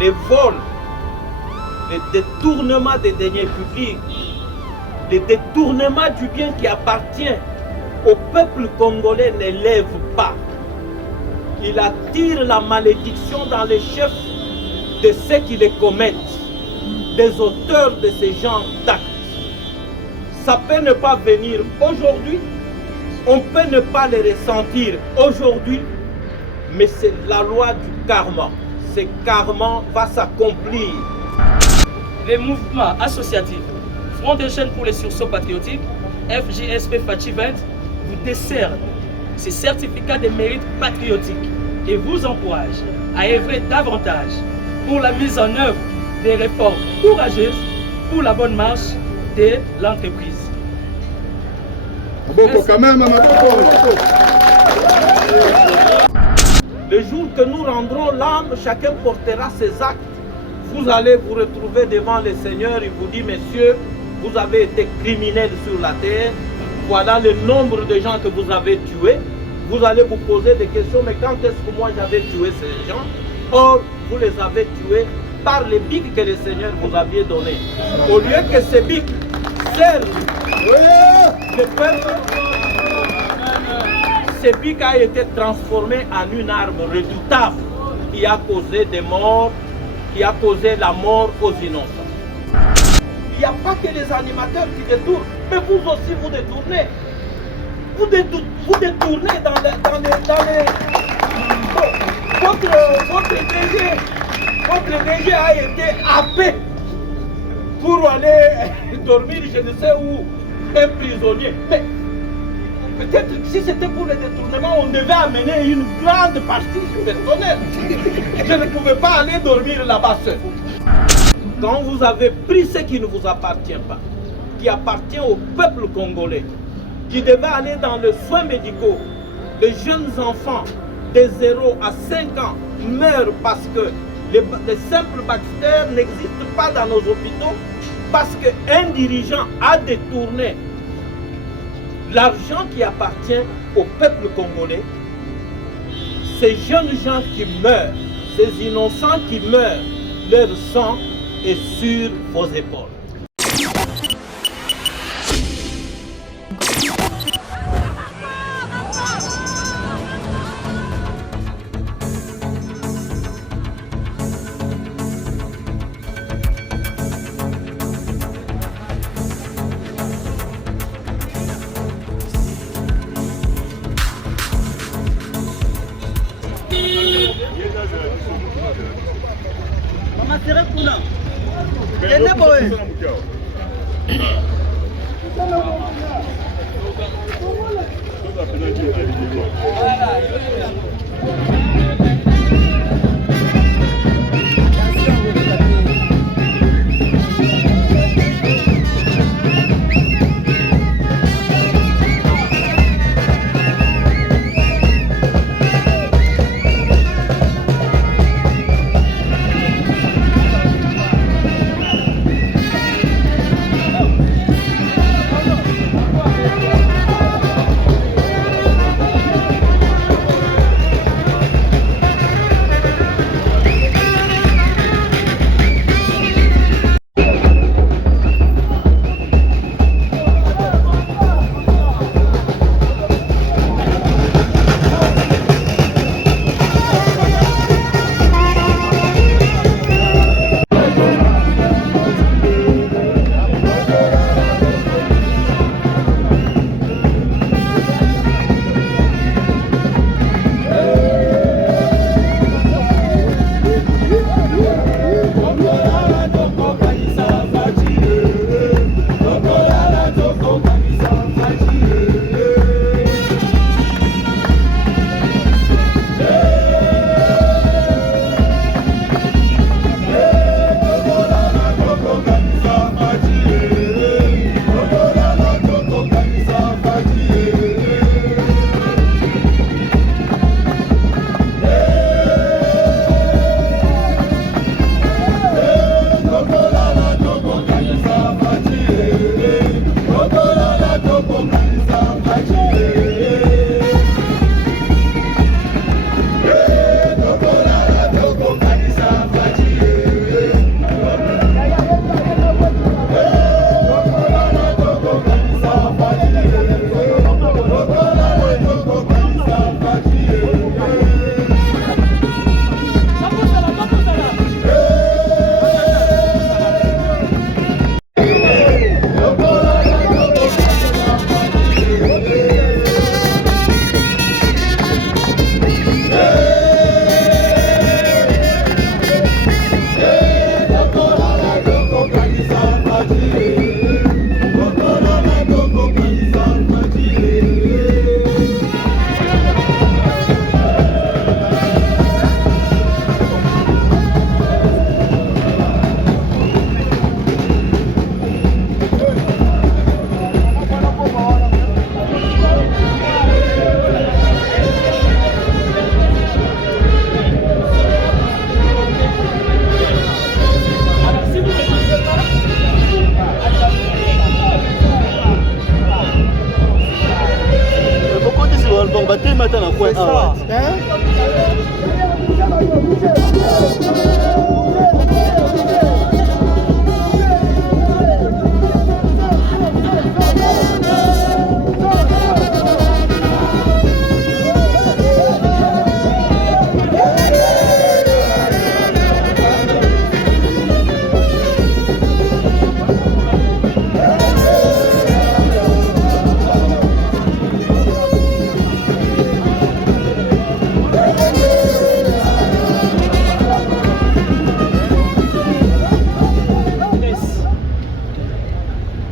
les vols, les détournements des deniers publics, les détournements du bien qui appartient au peuple congolais n'élève pas. Il attire la malédiction dans les chefs de ceux qui les commettent, des auteurs de ces genres d'actes. Ça peut ne pas venir aujourd'hui, on peut ne pas les ressentir aujourd'hui, mais c'est la loi du karma. Ce karma va s'accomplir. Les mouvements associatifs, Front des jeunes pour les sursauts patriotiques, FJSP Fachi 20, vous décerne ces certificats de mérite patriotique et vous encourage à œuvrer davantage pour la mise en œuvre des réformes courageuses pour la bonne marche de l'entreprise. Le jour que nous rendrons l'âme, chacun portera ses actes. Vous allez vous retrouver devant le Seigneur, il vous dit, messieurs, vous avez été criminels sur la terre, voilà le nombre de gens que vous avez tués. Vous allez vous poser des questions, mais quand est-ce que moi j'avais tué ces gens? Or, vous les avez tués par les bics que le Seigneur vous avait donnés. Au lieu que ces bics servent le peuple, ce bic a été transformé en une arme redoutable qui a causé des morts, qui a causé la mort aux innocents. Il n'y a pas que les animateurs qui détournent, mais vous aussi vous détournez. Vous détournez dans les... Votre DG a été happé pour aller dormir, je ne sais où, un prisonnier. Mais peut-être si c'était pour le détournement, on devait amener une grande partie du personnel. Je ne pouvais pas aller dormir là-bas seul. Quand vous avez pris ce qui ne vous appartient pas, qui appartient au peuple congolais, qui devait aller dans les soins médicaux, les jeunes enfants de 0 à 5 ans meurent parce que les simples bactères n'existent pas dans nos hôpitaux, parce qu'un dirigeant a détourné l'argent qui appartient au peuple congolais. Ces jeunes gens qui meurent, ces innocents qui meurent, leur sang est sur vos épaules. Mama Tere Kuna. Yene boy. mata na quoi awa.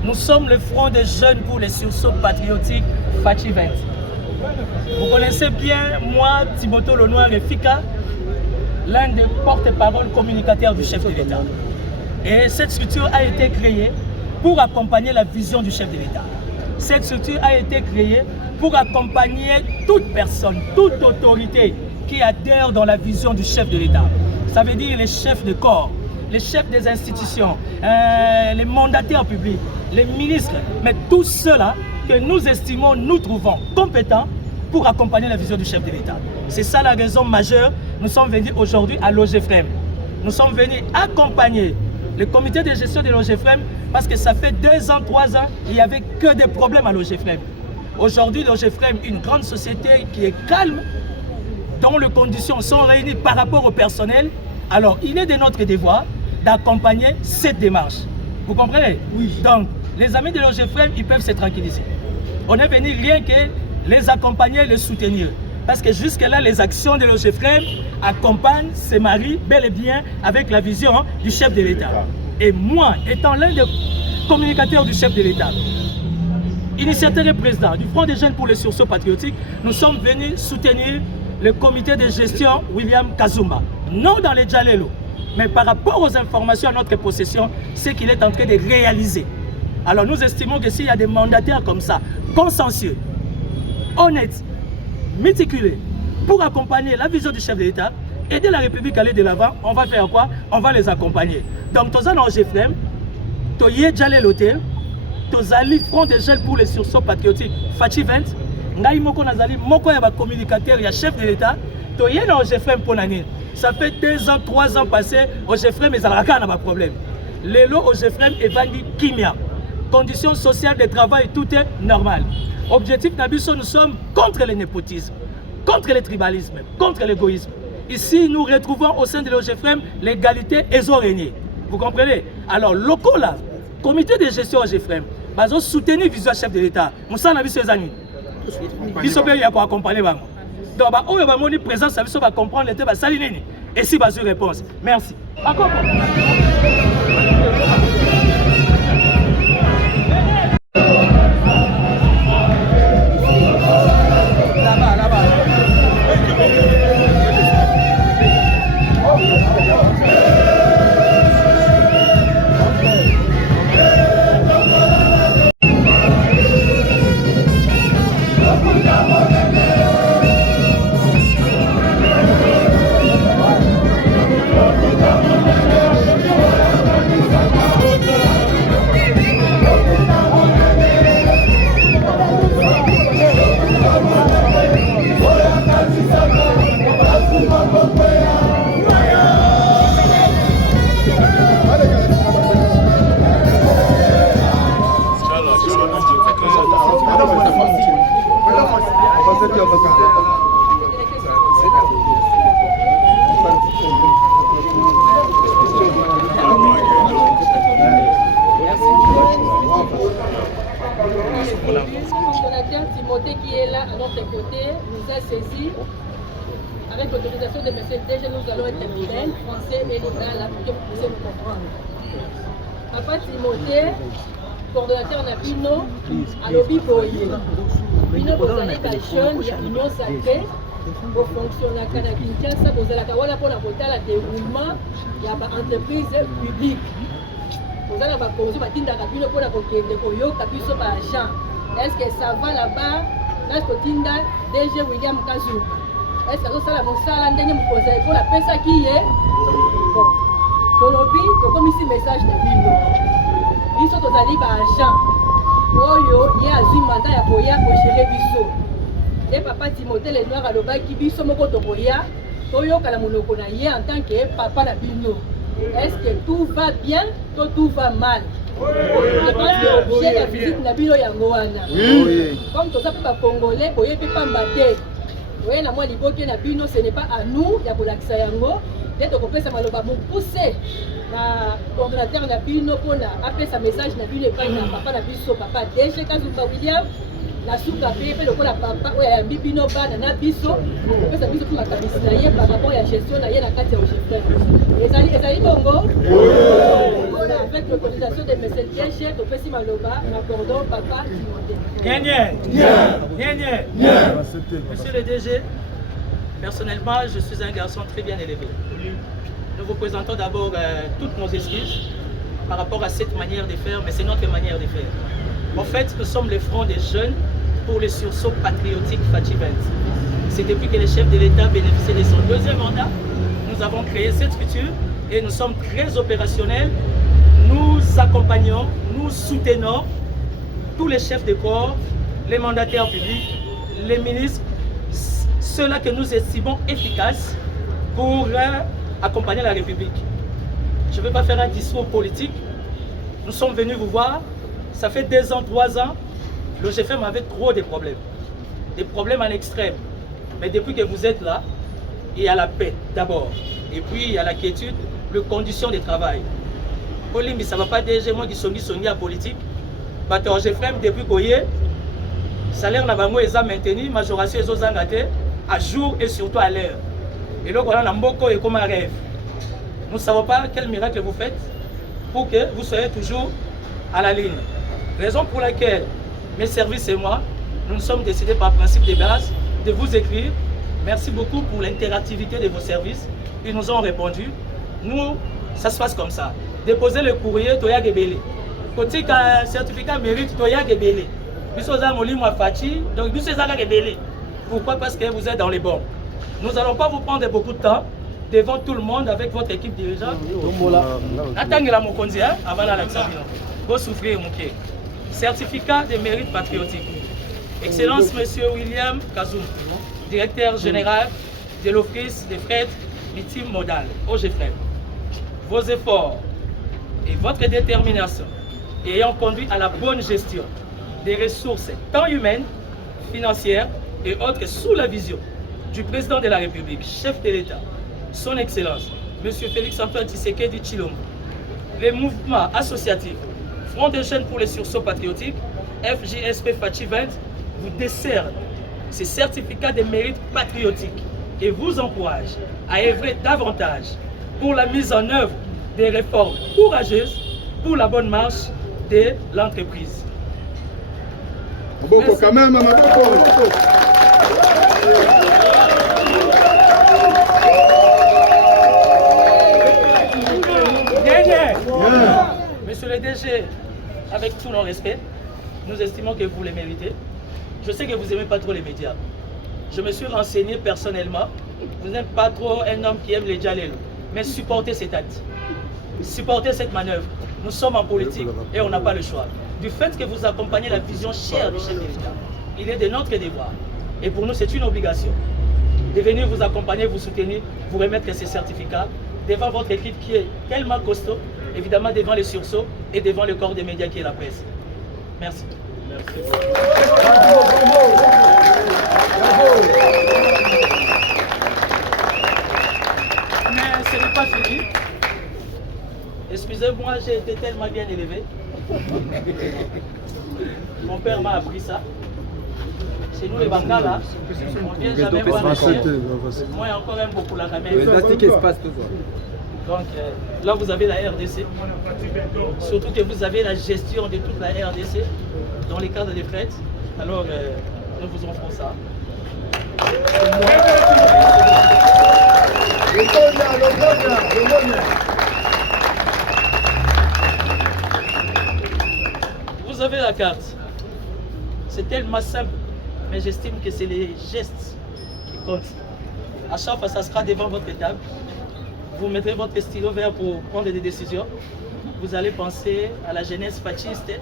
Nous sommes le Front des Jeunes pour les sursauts patriotiques Fachi 20. Vous connaissez bien, moi, Timothée Lenoir et Fika, l'un des porte-parole communicateurs du chef de l'État. Et cette structure a été créée pour accompagner la vision du chef de l'État. Cette structure a été créée pour accompagner toute personne, toute autorité qui adhère dans la vision du chef de l'État. Ça veut dire les chefs de corps, les chefs des institutions, les mandataires publics, les ministres, mais tous ceux-là que nous estimons, nous trouvons compétents pour accompagner la vision du chef de l'État. C'est ça la raison majeure. Nous sommes venus aujourd'hui à l'OGFREM. Nous sommes venus accompagner le comité de gestion de l'OGFREM parce que ça fait 2 ans, 3 ans, il n'y avait que des problèmes à l'OGFREM. Aujourd'hui, l'OGFREM, une grande société qui est calme, dont les conditions sont réunies par rapport au personnel. Alors, il est de notre devoir d'accompagner cette démarche. Vous comprenez? Oui. Donc, les amis de l'OGFREM, ils peuvent se tranquilliser. On est venu rien que les accompagner, les soutenir. Parce que jusque-là, les actions de l'OGFREM accompagnent, se marient bel et bien avec la vision du chef de l'État. Et moi, étant l'un des communicateurs du chef de l'État, initiateur et président du Front des Jeunes pour les sursauts patriotiques, nous sommes venus soutenir le comité de gestion William Kazumba. Non dans les Djalelo, mais par rapport aux informations à notre possession, ce qu'il est en train de réaliser. Alors nous estimons que s'il y a des mandataires comme ça, consciencieux, honnêtes, méticuleux, pour accompagner la vision du chef de l'État, aider la République à aller de l'avant, on va faire quoi? On va les accompagner. Donc, tous les OGFREM, tous les Djalelo, tous les Front des Jeunes pour les sursauts patriotiques, Fachi 20, ngai moko nazali moko ya ba communicateur ya chef de l'État, tous les OGFREM pour l'année. Ça fait 2 ans, 3 ans passés, OGFREM est à la canne, pas de problème. Les lots OGFREM est vendu kimia. Conditions sociales de travail, tout est normal. Objectif Nabiso, nous sommes contre le népotisme, contre le tribalisme, contre l'égoïsme. Ici, nous retrouvons au sein de l'OGFREM l'égalité exorée. Vous comprenez? Alors, locaux là, comité de gestion OGFREM, ils ont soutenu le vision chef de l'État. Nous sommes Nabiso les amis. Ils sont bien accompagner. Donc, on va avoir une présence, ça va comprendre l'été, ça l'inénie. Et si, une réponse. Merci. Encore. Timothée qui est là à notre côté nous a saisi. Avec l'autorisation de M. DG, nous allons être bilingues, français et libéral, pour que vous puissiez nous comprendre. Papa Timothée, coordonnateur Nabino, à l'Obi Boye. Bino Bozalé Kachon, il y a Union Sacrée, pour fonctionner à Kinshasa, Bozala Kawala pour la déroulement, il y a une entreprise publique. Bozala Bakonzo, Batinda Kabino pour la Koyo, Kabiso Bajan. Est-ce que ça va là-bas? Est-ce que Tinda, DG William Kazou? Est-ce que ça va Moussala Ndene Moukoza pour la personne qui est? Bon. Tolobi, comme ici message de Bino. Ils sont aux alliés par agent. Oyo, il y a un mandat à Boya pour gérer Bisso. et papa Timothée Lenoir alobaki biso moko tokoya toyokala monoko na ye en tant que papa na bino. Est-ce que tout va bien ou tout va mal? Je pense que l'objet de la visite na bino yango wana. Comme toza pe ba Congolais boye pe pamba te. Boye na moi liboke na bino, ce n'est pas à nous ya kolakisa yango. Dès que kopesa maloba mo pousser na coordinateur na bino pona apesa message na bino epai na papa na biso papa DG Kazumba William la suka pe lokola papa oyo ya bino bana na biso kopesa biso pour makamisi na ye par rapport ya gestion na ye na kati ya OGF. Ezali bongo avec l'autorisation de monsieur DG topesi maloba na cordon papa Timothée. Monsieur le DG, personnellement, je suis un garçon très bien élevé. Nous vous présentons d'abord toutes nos excuses par rapport à cette manière de faire, mais c'est notre manière de faire. En fait, nous sommes le front des jeunes pour le sursaut patriotique Fachi20. C'est depuis que le chef de l'État bénéficiait de son deuxième mandat, nous avons créé cette structure et nous sommes très opérationnels. Nous accompagnons, nous soutenons tous les chefs de corps, les mandataires publics, les ministres, ceux-là que nous estimons efficaces pour accompagner la République. Je ne veux pas faire un discours politique. Nous sommes venus vous voir. Ça fait 2 ans, 3 ans, le GFM avait trop de problèmes. Des problèmes en extrême. Mais depuis que vous êtes là, il y a la paix d'abord. Et puis il y a la quiétude, les conditions de travail. Olimbi, ça ne va pas déjà moi qui sont à politique. Mais le GFM, depuis qu'il y a salaire n'a pas maintenu, majoration est aux engagés à jour et surtout à l'heure. Et là, on a un beaucoup et comme un rêve. Nous ne savons pas quel miracle vous faites pour que vous soyez toujours à la ligne. Raison pour laquelle mes services et moi, nous nous sommes décidés par principe de base de vous écrire. Merci beaucoup pour l'interactivité de vos services. Ils nous ont répondu. Nous, ça se passe comme ça. Déposez le courrier, Toya Gebele. Côté certificat mérite, Toya Gebele. Donc, nous sommes à Gebele. Pourquoi? Parce que vous êtes dans les bons. Nous n'allons pas vous prendre beaucoup de temps devant tout le monde avec votre équipe dirigeante. Attendez-la, mon conduit, avant la leçon. Vous souffrez, mon pied. Certificat de mérite patriotique. Excellence, monsieur William Kazoum, directeur général de l'Office des frais multimodal, OGFM. Vos efforts et votre détermination ayant conduit à la bonne gestion des ressources tant humaines, financières et autres sous la vision du président de la République, chef de l'État, son Excellence, monsieur Félix-Antoine Tshisekedi Tshilombo, les mouvements associatifs, Front des jeunes pour les sursauts patriotiques, FJSP Fachi20, vous décerne ces certificats de mérite patriotique et vous encourage à œuvrer davantage pour la mise en œuvre des réformes courageuses pour la bonne marche de l'entreprise. Quand même, Monsieur le DG, avec tout le respect, nous estimons que vous les méritez. Je sais que vous n'aimez pas trop les médias. Je me suis renseigné personnellement. Vous n'êtes pas trop un homme qui aime les dialogues. Mais supportez cet acte. Supportez cette manœuvre. Nous sommes en politique et on n'a pas le choix. Du fait que vous accompagnez la vision chère du chef de l'État, il est de notre devoir. Et pour nous, c'est une obligation de venir vous accompagner, vous soutenir, vous remettre ces certificats devant votre équipe qui est tellement costaud, évidemment devant les sursauts et devant le corps des médias qui est la presse. Merci. Mais ce n'est pas fini. Excusez-moi, j'ai été tellement bien élevé. Mon père m'a appris ça. Chez nous les Bangala, on ne vient jamais voir les chiens. Moi, il y a encore un beaucoup la caméra. Donc là, vous avez la RDC. Surtout que vous avez la gestion de toute la RDC dans les cadres des frais. Alors, nous vous offrons ça. Vous avez la carte. C'est tellement simple, mais j'estime que c'est les gestes qui comptent. À chaque fois, ça sera devant votre table. Vous mettrez votre stylo vert pour prendre des décisions. Vous allez penser à la jeunesse fasciste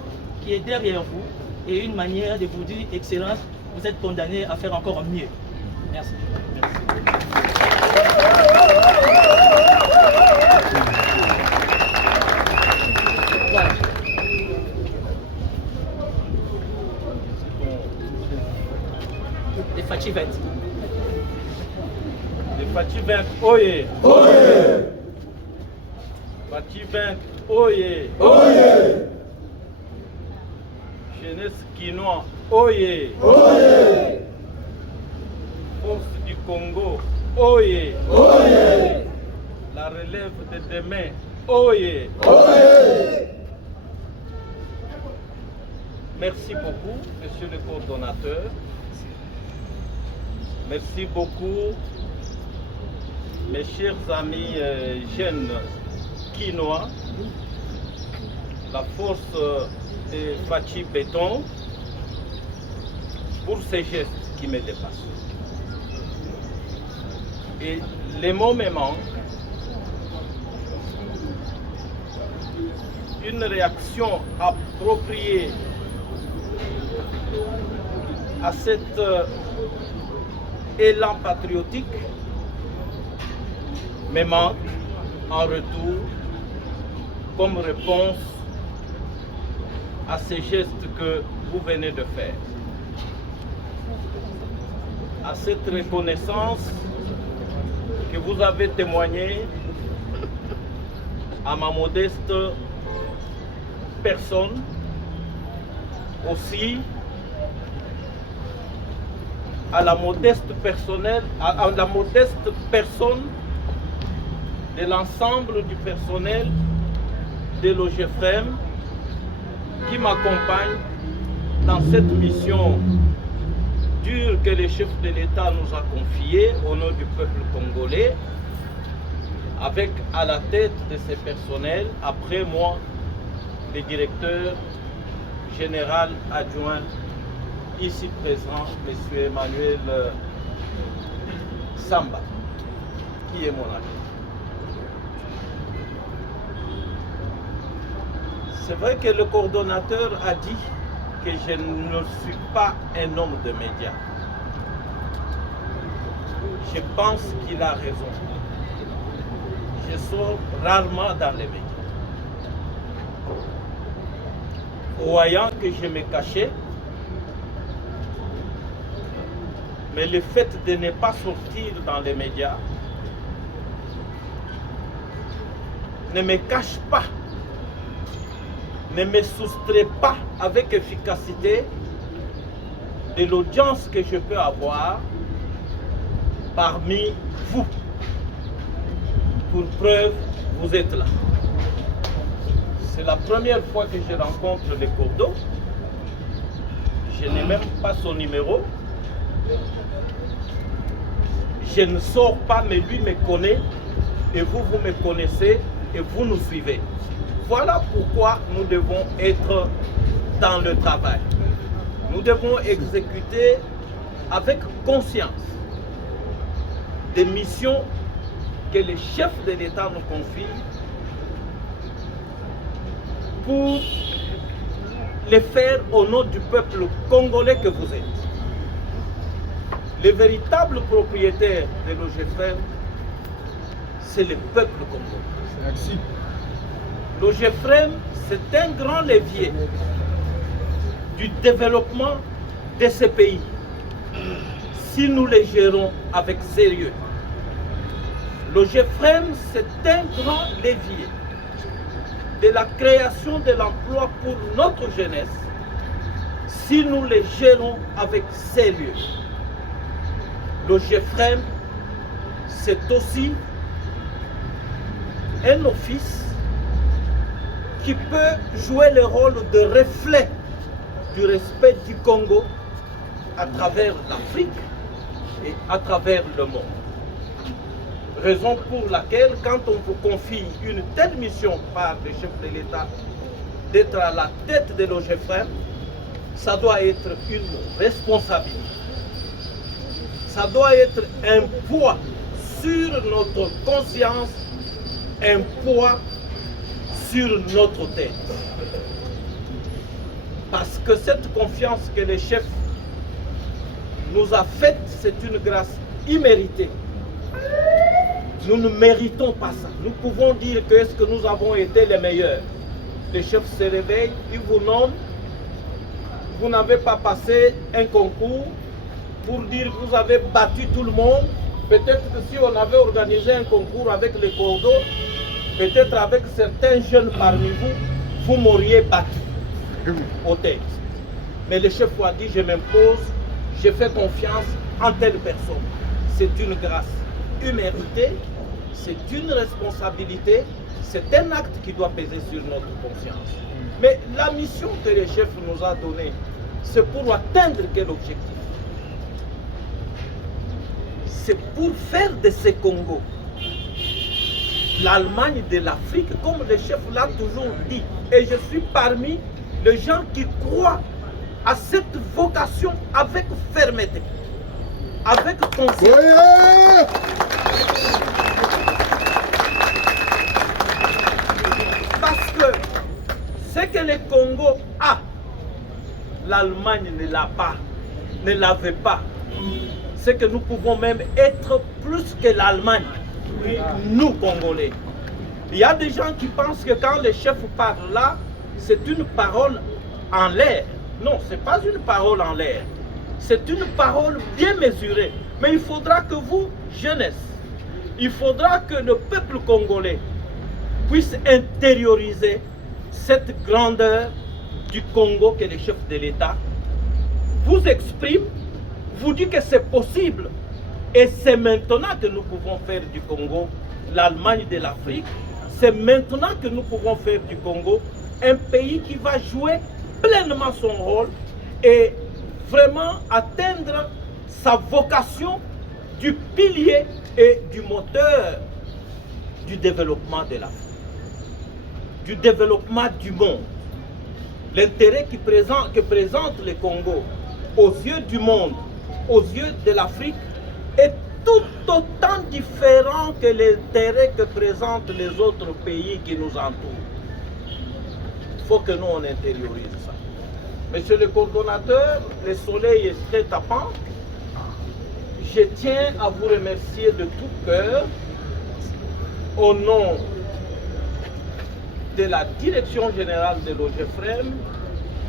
qui est derrière vous et une manière de vous dire, Excellence, vous êtes condamnés à faire encore mieux. Merci. Voilà. Les Fachi 20. Les Fachi 20, oyez! Oyez! Fachi 20, oyez! Oyez! Jeunesse quinois, oyez! Oyez! Force du Congo, oyez! Oyez! La relève de demain, oyez! Oyez! Merci beaucoup, monsieur le coordonnateur. Merci beaucoup, mes chers amis jeunes quinois, la force de Fachi Béton, pour ces gestes qui me dépassent. Et les mots me manquent. Une réaction appropriée à cet élan patriotique me manque en retour comme réponse à ces gestes que vous venez de faire. À cette reconnaissance que vous avez témoignée à ma modeste personne, aussi à la modeste personne de l'ensemble du personnel de l'OGFREM qui m'accompagne dans cette mission dure que le chef de l'État nous a confiée au nom du peuple congolais, avec à la tête de ces personnels, après moi, le directeur général adjoint ici présent, M. Emmanuel Samba, qui est mon ami. C'est vrai que le coordonnateur a dit que je ne suis pas un homme de médias. Je pense qu'il a raison. Je sors rarement dans les médias. Voyant que je me cachais, mais le fait de ne pas sortir dans les médias ne me cache pas, ne me soustrait pas avec efficacité de l'audience que je peux avoir parmi vous. Pour preuve, vous êtes là. C'est la première fois que je rencontre le Cordo. Je n'ai même pas son numéro. Je ne sors pas, mais lui me connaît. Et vous, vous me connaissez et vous nous suivez. Voilà pourquoi nous devons être dans le travail. Nous devons exécuter avec conscience des missions que le chef de l'État nous confie pour les faire au nom du peuple congolais que vous êtes. Le véritable propriétaire de l'OGFREM, c'est le peuple congolais. Merci. L'OGFREM, c'est un grand levier du développement de ce pays, si nous les gérons avec sérieux. L'OGFREM, c'est un grand levier de la création de l'emploi pour notre jeunesse, si nous les gérons avec sérieux. L'OGFREM, c'est aussi un office qui peut jouer le rôle de reflet du respect du Congo à travers l'Afrique et à travers le monde. Raison pour laquelle, quand on vous confie une telle mission par le chef de l'État d'être à la tête de l'OGFREM, ça doit être une responsabilité. Ça doit être un poids sur notre conscience, un poids sur notre tête. Parce que cette confiance que le chef nous a faite, c'est une grâce imméritée. Nous ne méritons pas ça. Nous pouvons dire que est-ce que nous avons été les meilleurs. Le chef se réveille, il vous nomme. Vous n'avez pas passé un concours pour dire que vous avez battu tout le monde. Peut-être que si on avait organisé un concours avec les cordeaux, peut-être avec certains jeunes parmi vous, vous m'auriez battu au texte. Mais le chef a dit, je m'impose, je fais confiance en telle personne. C'est une grâce imméritée, c'est une responsabilité, c'est un acte qui doit peser sur notre conscience. Mais la mission que le chef nous a donnée, c'est pour atteindre quel objectif? C'est pour faire de ce Congo l'Allemagne de l'Afrique, comme le chef l'a toujours dit. Et je suis parmi les gens qui croient à cette vocation avec fermeté, avec conscience. Oui. Parce que ce que le Congo a, l'Allemagne ne l'a pas, ne l'avait pas. C'est que nous pouvons même être plus que l'Allemagne, nous Congolais. Il y a des gens qui pensent que quand le chef parle là, c'est une parole en l'air. Non, ce n'est pas une parole en l'air. C'est une parole bien mesurée. Mais il faudra que vous, jeunesse, il faudra que le peuple congolais puisse intérioriser cette grandeur du Congo que le chef de l'État vous exprime, vous dit que c'est possible. Et c'est maintenant que nous pouvons faire du Congo l'Allemagne de l'Afrique. C'est maintenant que nous pouvons faire du Congo un pays qui va jouer pleinement son rôle et vraiment atteindre sa vocation du pilier et du moteur du développement de l'Afrique, du développement du monde. L'intérêt que présente le Congo aux yeux du monde, aux yeux de l'Afrique, est tout autant différent que l'intérêt que présentent les autres pays qui nous entourent. Il faut que nous on intériorise ça. Monsieur le coordonnateur, le soleil est très tapant. Je tiens à vous remercier de tout cœur au nom de la direction générale de l'OGFREM,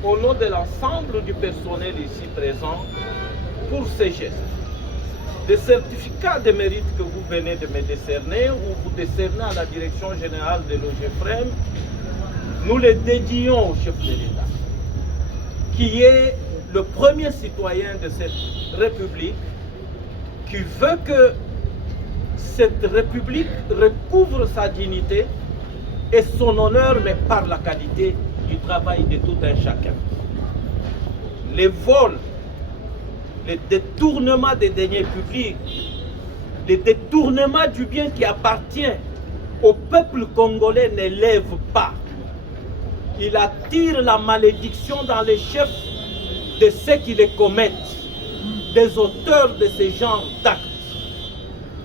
au nom de l'ensemble du personnel ici présent, pour ces gestes. Des certificats de mérite que vous venez de me décerner ou vous décernez à la direction générale de l'OGFREM, nous les dédions au chef de l'État, qui est le premier citoyen de cette République, qui veut que cette République recouvre sa dignité et son honneur, mais par la qualité du travail de tout un chacun. Les vols, le détournement des deniers publics, le détournement du bien qui appartient au peuple congolais ne lève pas. Il attire la malédiction dans les chefs de ceux qui les commettent, des auteurs de ce genre d'actes.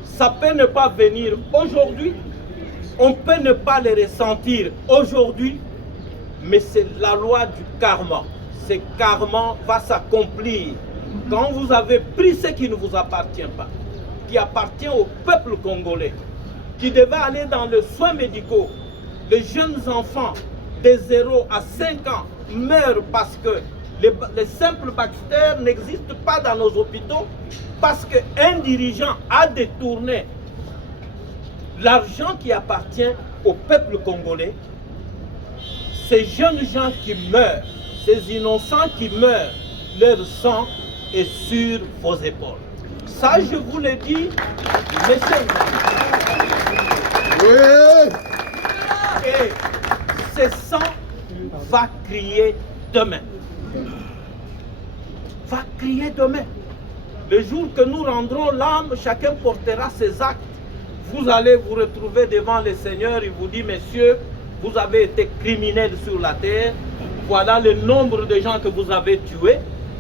Ça peut ne pas venir aujourd'hui, on peut ne pas les ressentir aujourd'hui, mais c'est la loi du karma. Ce karma va s'accomplir quand vous avez pris ce qui ne vous appartient pas, qui appartient au peuple congolais, qui devait aller dans les soins médicaux. Les jeunes enfants de 0 à 5 ans meurent parce que les simples bactères n'existent pas dans nos hôpitaux, parce qu'un dirigeant a détourné l'argent qui appartient au peuple congolais. Ces jeunes gens qui meurent, ces innocents qui meurent, leur sang est sur vos épaules. Ça, je vous le dis, messieurs. Oui. Et ce sang va crier demain. Va crier demain. Le jour que nous rendrons l'âme, chacun portera ses actes. Vous allez vous retrouver devant le Seigneur, il vous dit, messieurs, vous avez été criminels sur la terre, voilà le nombre de gens que vous avez tués.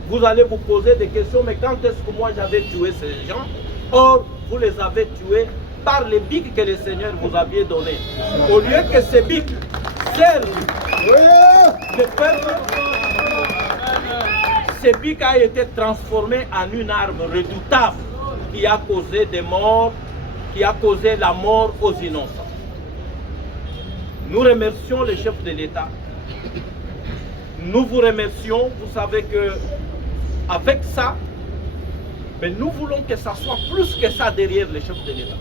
Vous allez vous poser des questions, mais quand est-ce que moi j'avais tué ces gens? Or, vous les avez tués par les bics que le Seigneur vous avait donnés. Au lieu que ces bics servent le peuple, ce bic a été transformé en une arme redoutable qui a causé des morts, qui a causé la mort aux innocents. Nous remercions le chef de l'État. Nous vous remercions. Vous savez que avec ça, mais nous voulons que ça soit plus que ça derrière le chef de l'État.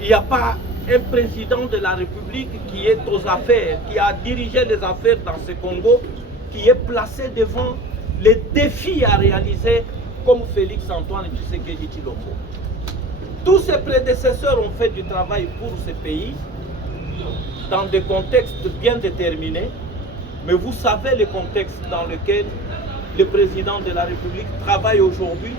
Il n'y a pas un président de la République qui est aux affaires, qui a dirigé les affaires dans ce Congo, qui est placé devant les défis à réaliser comme Félix-Antoine Tshisekedi Tshilombo. Tous ses prédécesseurs ont fait du travail pour ce pays dans des contextes bien déterminés, mais vous savez le contexte dans lequel le président de la République travaille aujourd'hui.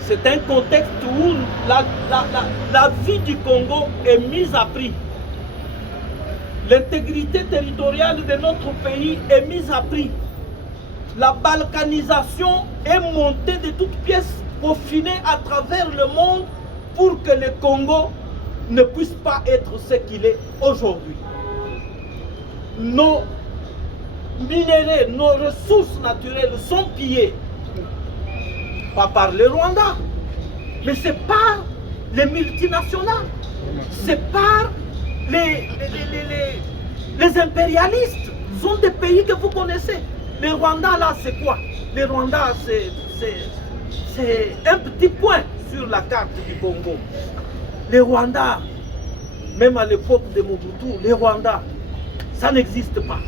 C'est un contexte où la vie du Congo est mise à prix. L'intégrité territoriale de notre pays est mise à prix. La balkanisation est montée de toutes pièces, peaufinée à travers le monde pour que le Congo ne puisse pas être ce qu'il est aujourd'hui. Nos minéraux, nos ressources naturelles sont pillées. Pas par le Rwanda, mais c'est par les multinationales, c'est par les impérialistes. Ce sont des pays que vous connaissez. Le Rwanda là, c'est quoi? Le Rwanda, c'est un petit point sur la carte du Congo. Le Rwanda, même à l'époque de Mobutu, le Rwanda, ça n'existe pas.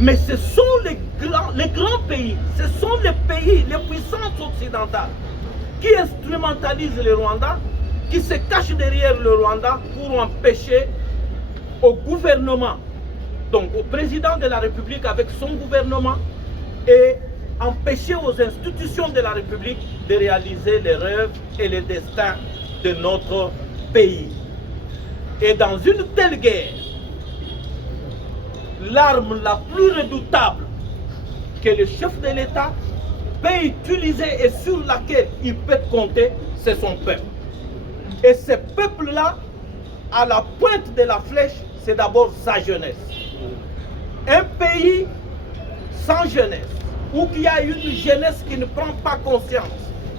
Mais ce sont les grands pays, ce sont les pays, les puissances occidentales qui instrumentalisent le Rwanda, qui se cachent derrière le Rwanda pour empêcher au gouvernement, donc au président de la République avec son gouvernement, et empêcher aux institutions de la République de réaliser les rêves et les destins de notre pays. Et dans une telle guerre, l'arme la plus redoutable que le chef de l'État peut utiliser et sur laquelle il peut compter, c'est son peuple. Et ce peuple-là, à la pointe de la flèche, c'est d'abord sa jeunesse. Un pays sans jeunesse, où il y a une jeunesse qui ne prend pas conscience,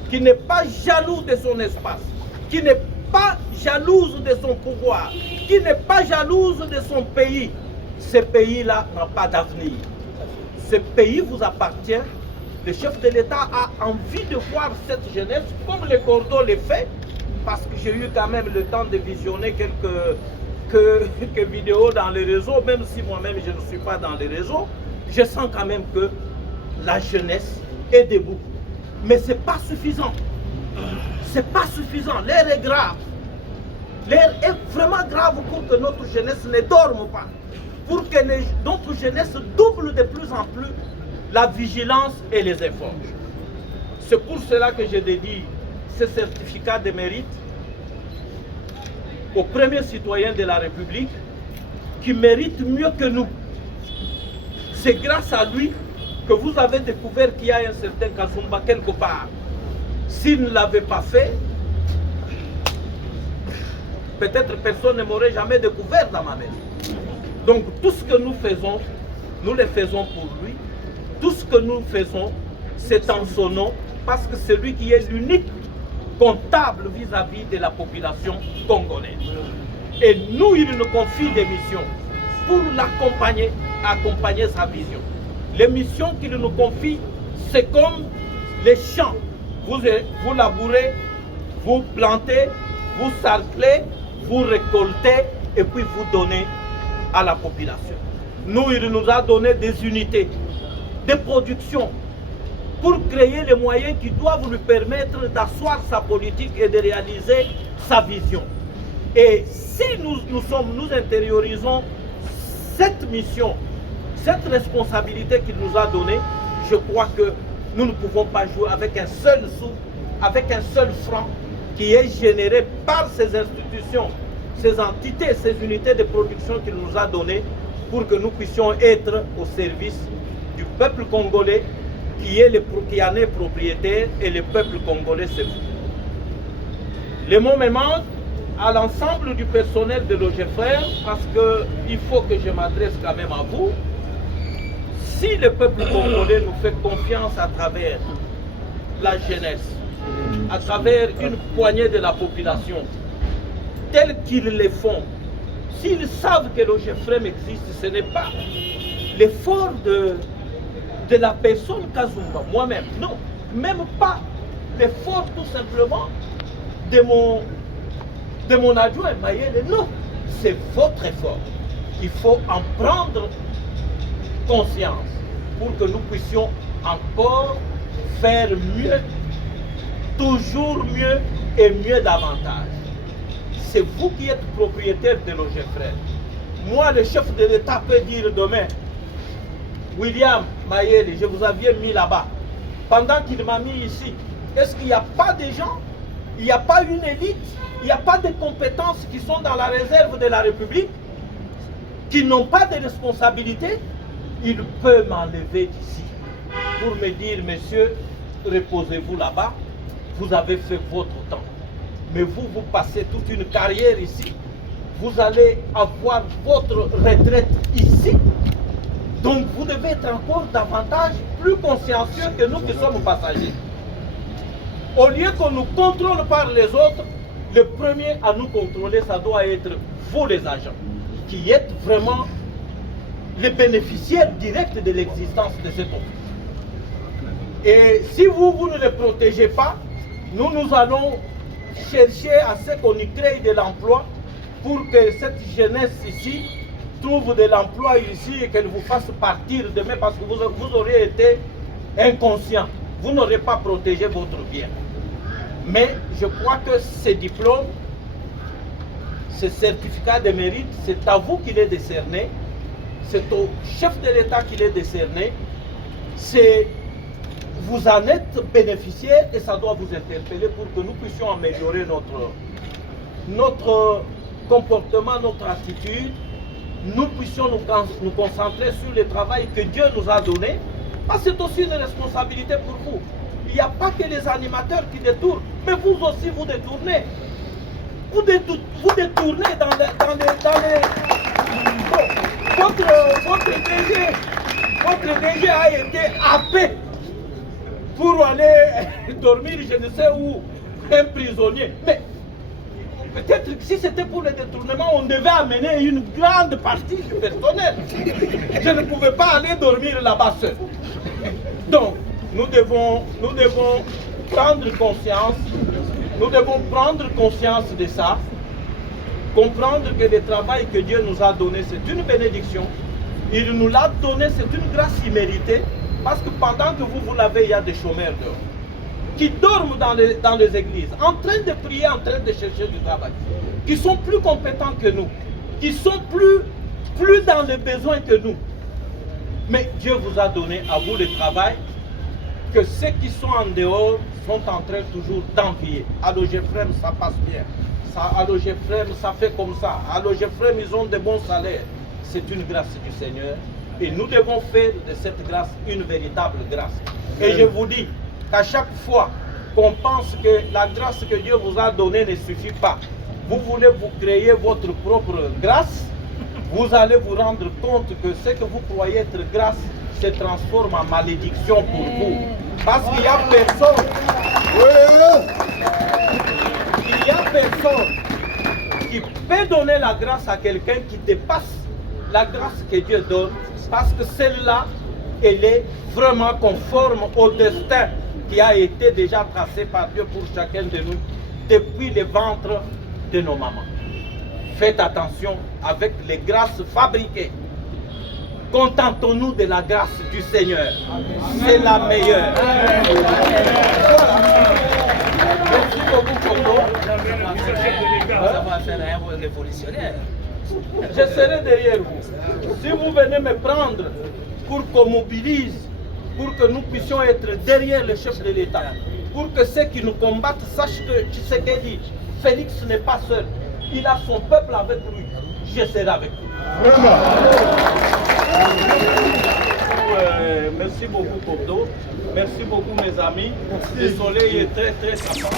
qui n'est pas jaloux de son espace, qui n'est pas jalouse de son pouvoir, qui n'est pas jalouse de son pays, ce pays-là n'a pas d'avenir. Ce pays vous appartient. Le chef de l'État a envie de voir cette jeunesse, comme le Cordo le fait, parce que j'ai eu quand même le temps de visionner quelques vidéos dans les réseaux, même si moi-même je ne suis pas dans les réseaux, je sens quand même que la jeunesse est debout. Mais ce n'est pas suffisant. Ce n'est pas suffisant. L'air est grave. L'air est vraiment grave pour que notre jeunesse ne dorme pas. Pour que notre jeunesse double de plus en plus la vigilance et les efforts. C'est pour cela que je dédie ce certificat de mérite au premier citoyen de la République qui mérite mieux que nous. C'est grâce à lui que vous avez découvert qu'il y a un certain Kazumba quelque part. S'il ne l'avait pas fait, peut-être personne ne m'aurait jamais découvert dans ma maison. Donc tout ce que nous faisons, nous le faisons pour lui. Tout ce que nous faisons, c'est en son nom, parce que c'est lui qui est l'unique comptable vis-à-vis de la population congolaise. Et nous, il nous confie des missions pour l'accompagner, accompagner sa vision. Les missions qu'il nous confie, c'est comme les champs. Vous labourez, vous plantez, vous sarclez, vous récoltez et puis vous donnez à la population. Nous, il nous a donné des unités de production pour créer les moyens qui doivent lui permettre d'asseoir sa politique et de réaliser sa vision. Et si nous intériorisons cette mission, cette responsabilité qu'il nous a donnée, je crois que nous ne pouvons pas jouer avec un seul sou, avec un seul franc qui est généré par ces institutions, ces entités, ces unités de production qu'il nous a données pour que nous puissions être au service du peuple congolais qui en est propriétaire, et le peuple congolais c'est vous. Les mots me manquent à l'ensemble du personnel de l'OGFR parce qu'il faut que je m'adresse quand même à vous. si le peuple congolais nous fait confiance à travers la jeunesse, à travers une poignée de la population, tels qu'ils le font, s'ils savent que l'OGEFREM existe, ce n'est pas l'effort de la personne Kazumba, moi-même, non, même pas l'effort tout simplement de mon adjoint Mayele, non, c'est votre effort. Il faut en prendre conscience pour que nous puissions encore faire mieux, toujours mieux et mieux davantage. C'est vous qui êtes propriétaire de l'OGEFREM. Moi, le chef de l'État peut dire demain, William Mayele, je vous avais mis là-bas. Pendant qu'il m'a mis ici, est-ce qu'il n'y a pas de gens, il n'y a pas une élite, il n'y a pas de compétences qui sont dans la réserve de la République, qui n'ont pas de responsabilité? Il peut m'enlever d'ici pour me dire, monsieur, reposez-vous là-bas, vous avez fait votre temps. Mais vous, vous passez toute une carrière ici, vous allez avoir votre retraite ici. Donc vous devez être encore davantage plus consciencieux que nous qui sommes passagers. Au lieu qu'on nous contrôle par les autres, le premier à nous contrôler, ça doit être vous les agents, qui êtes vraiment les bénéficiaires directs de l'existence de cet office. Et si vous ne les protégez pas, nous allons chercher à ce qu'on y crée de l'emploi pour que cette jeunesse ici trouve de l'emploi ici et qu'elle vous fasse partir demain parce que vous aurez été inconscient. Vous n'aurez pas protégé votre bien. Mais je crois que ces diplômes, ces certificats de mérite, c'est à vous qu'il est décerné, c'est au chef de l'État qu'il est décerné, vous en êtes bénéficiaire et ça doit vous interpeller pour que nous puissions améliorer notre comportement, notre attitude, nous puissions nous concentrer sur le travail que Dieu nous a donné, parce que c'est aussi une responsabilité pour vous. Il n'y a pas que les animateurs qui détournent, mais vous aussi vous détournez. Vous détournez dans les... Bon, votre DG a été happé pour aller dormir, je ne sais où, un prisonnier. Mais peut-être que si c'était pour le détournement, on devait amener une grande partie du personnel. Je ne pouvais pas aller dormir là-bas seul. Donc, nous devons prendre conscience, de ça, comprendre que le travail que Dieu nous a donné, c'est une bénédiction. Il nous l'a donné, c'est une grâce imméritée, parce que pendant que vous l'avez, il y a des chômeurs dehors, qui dorment dans les églises, en train de prier, en train de chercher du travail, qui sont plus compétents que nous, qui sont plus dans les besoins que nous. Mais Dieu vous a donné à vous le travail que ceux qui sont en dehors sont en train toujours d'envier. À l'OGEFREM, ça passe bien. À l'OGEFREM, ça fait comme ça. À l'OGEFREM, ils ont de bons salaires. C'est une grâce du Seigneur. Et nous devons faire de cette grâce une véritable grâce. Et je vous dis qu'à chaque fois qu'on pense que la grâce que Dieu vous a donnée ne suffit pas, vous voulez vous créer votre propre grâce, vous allez vous rendre compte que ce que vous croyez être grâce se transforme en malédiction pour vous. Parce qu'il n'y a personne. Il n'y a personne qui peut donner la grâce à quelqu'un qui dépasse la grâce que Dieu donne, parce que celle-là, elle est vraiment conforme au destin qui a été déjà tracé par Dieu pour chacun de nous depuis le ventre de nos mamans. Faites attention avec les grâces fabriquées. Contentons-nous de la grâce du Seigneur. C'est la meilleure. Voilà. Merci beaucoup, Congo. Je serai derrière vous. Si vous venez me prendre pour qu'on mobilise, pour que nous puissions être derrière le chef de l'État, pour que ceux qui nous combattent sachent que Tshisekedi, Félix n'est pas seul. Il a son peuple avec lui. Je serai avec vous. Merci beaucoup, Kodo. Merci beaucoup, mes amis. Le soleil est très, très sapant.